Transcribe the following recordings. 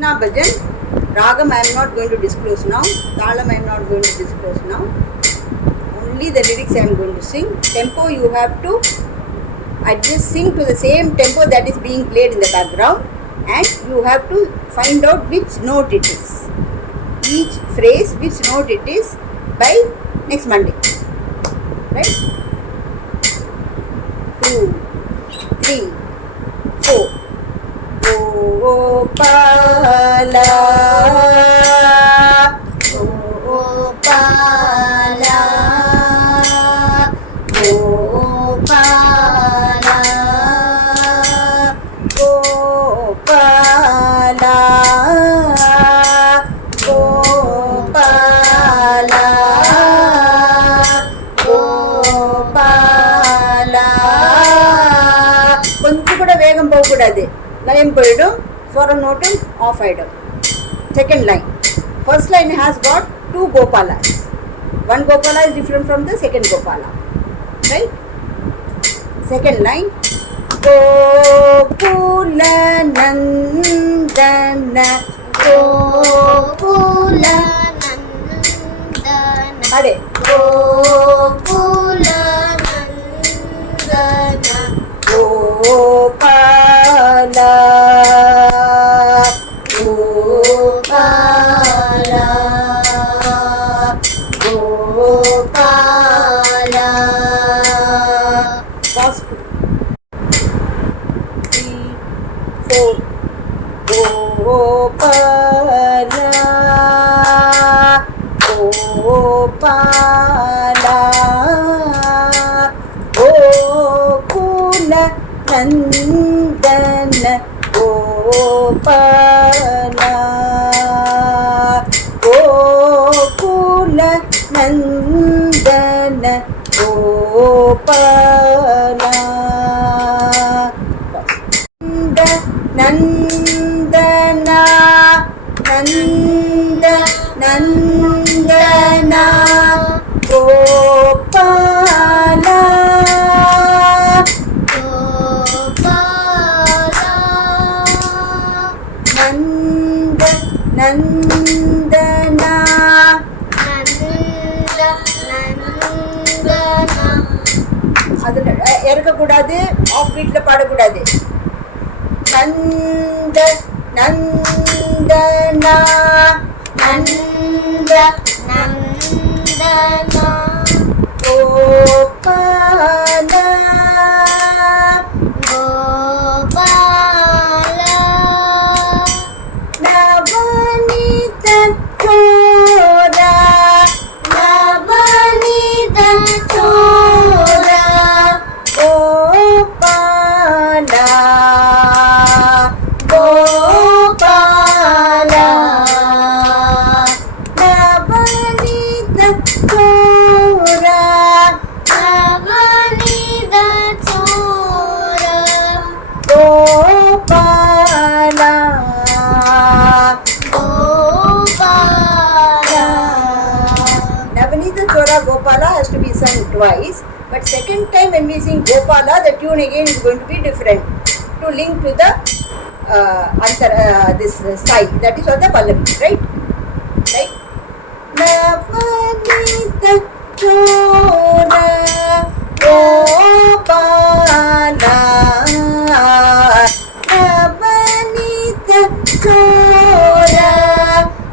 Krishna Bhajan, Ragam I am not going to disclose now, Talam I am not going to disclose now, only the lyrics I am going to sing. Tempo you have to adjust, sing to the same tempo that is being played in the background, and you have to find out which note it is. Each phrase, which note it is by next Monday. Right? 2, 3, 4. Gopala, Gopala, Gopala, Gopala, Gopala, Gopala. కొంచెం కూడా వేగం పోకూడదు. Line போயிடும், foreign note off ஆயிடும். Second line. First line has got two Gopalas. One Gopala is different from the second Gopala. Right? Second line. Gokula Nandana, Gokula Nandana. Ade. Gokula Nandana, Gopala, Gopala, Gopala. Fast. 3, 4. Gopala, Gopala, Gokula Nandana, Gopala, Gokula Nandana, Gopala. Nandana, Nanda, Nandana, Gopala, Nanda, Nandana, அதில் இறக்கக்கூடாது, off பீட்டில் பாடக்கூடாது. Nanda Nandana, Nanda Nandana, Gopala, Gopala, Navaneetha Chora, Navaneetha Chora, Gopala, Gopala, Navaneetha Chora, Navaneetha Chora, Gopala, Gopala. Navanitha Chora Gopala has to be sung twice, but second time when we sing Gopala, the tune again is going to be different to link to the this side, that is what the Pallavi, right? Right? Navanitha Chora Gopala, Navanitha Chora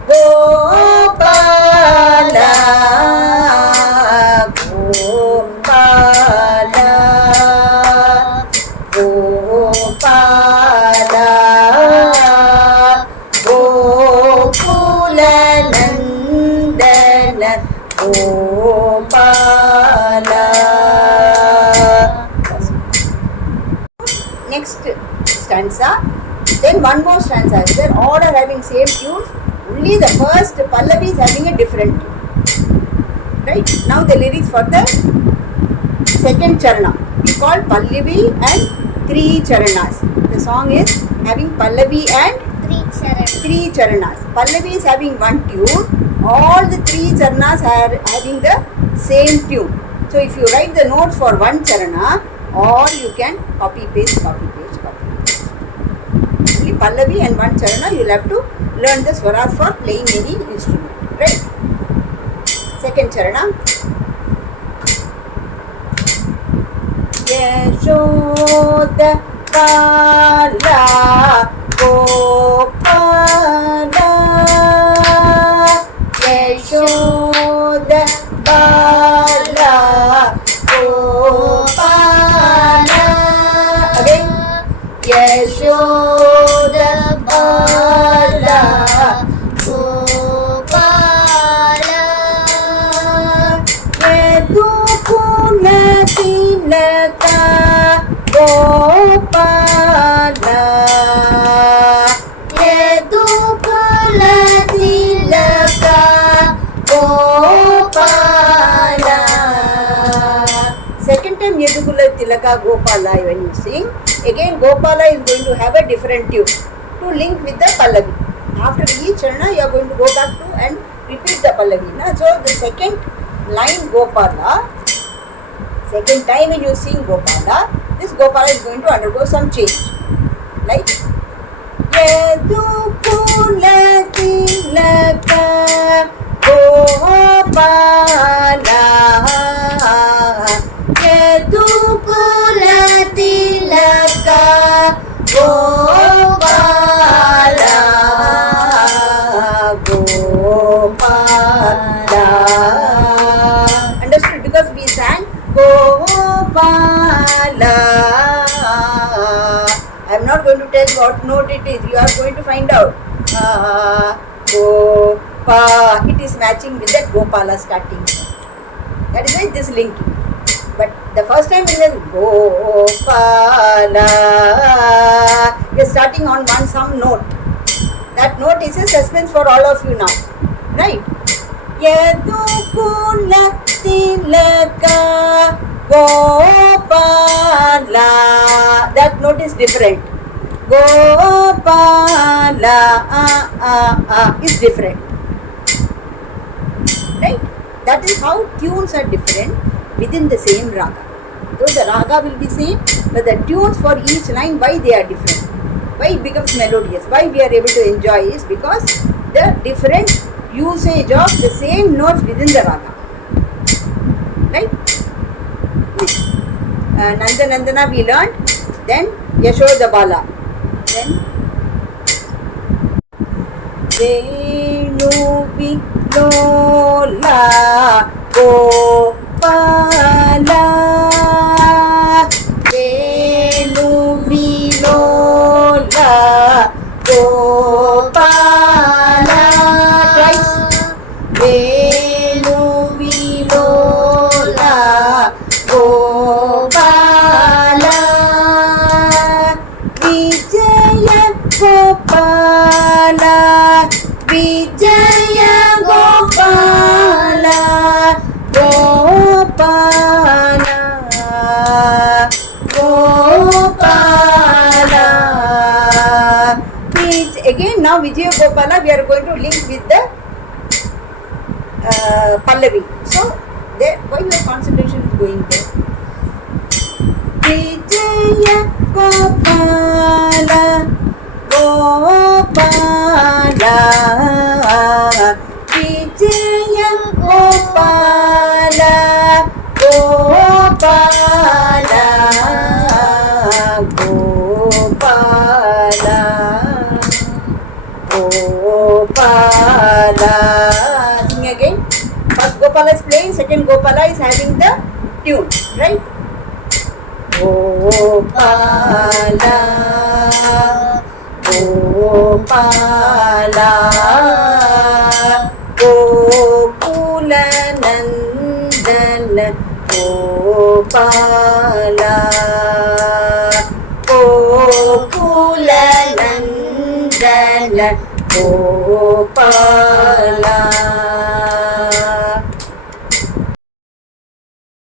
Gopala, Gopala, Gopala, Gokula Nandana, Gopala. Next stanza, then one more stanza. Then all are having same tunes, only the first Pallavi is having a different tune. Right? Now the lyrics for the second charana. We call Pallavi and 3 charanas. The song is having Pallavi and 3 charanas. Pallavi is having one tune. All the 3 charanas are having the same tune. So if you write the notes for one charana, or you can copy paste, copy paste, copy paste. Pallavi and one Charana, you will have to learn the swaras for playing any instrument. Right? Second Charana. Yashoda Bala Gopala, Yashoda Bala Gopala. Again, Yashoda Bala Gopala, Yadukula Tilaka Gopala, Yadukula Tilaka Gopala. Second time Yadukula Tilaka Gopala when you sing, again Gopala is going to have a different tune to link with the Pallavi. After each Charana you are going to go back to and repeat the Pallavi. So the second line Gopala, second time when you sing Gopala, this Gopala is going to undergo some change. Like Yadukula Tilaka Gopala, Yadukula Tilaka Gopala, Gopala. Understood? Because we sang Gopala. I am not going to tell what note it is. You are going to find out. Gopa. It is matching with that Gopala starting. That is why this linking. But the first time it is Gopala, you are starting on one some note. That note is a suspense for all of you now. Right? Yadukula Tilaka Gopala. That note is different. Gopala is different. Right? That is how tunes are different within the same raga. So the raga will be same, but the tunes for each line, why they are different? Why it becomes melodious? Why we are able to enjoy is because the different usage of the same notes within the raga. Right? Nanda Nandana we learned, then Yashoda Bala, then Venu Viklola Gopala, Venu Vilola Gopala. Twice. Venu Vilola Gopala, Vijaya Gopala, Vijaya Gopala, Gopala, Gopala. Again now Vijaya Gopala we are going to link with the Pallavi. So there, why your concentration is going there? Vijaya Gopala, Gopala, Vijaya Gopala, Gopala, Gopala, Gopala. Sing again. First Gopala is playing, second Gopala is having the tune, right? Gopala, Gopala, Gokula Nandana Gopala, Gokula Nandana Gopala.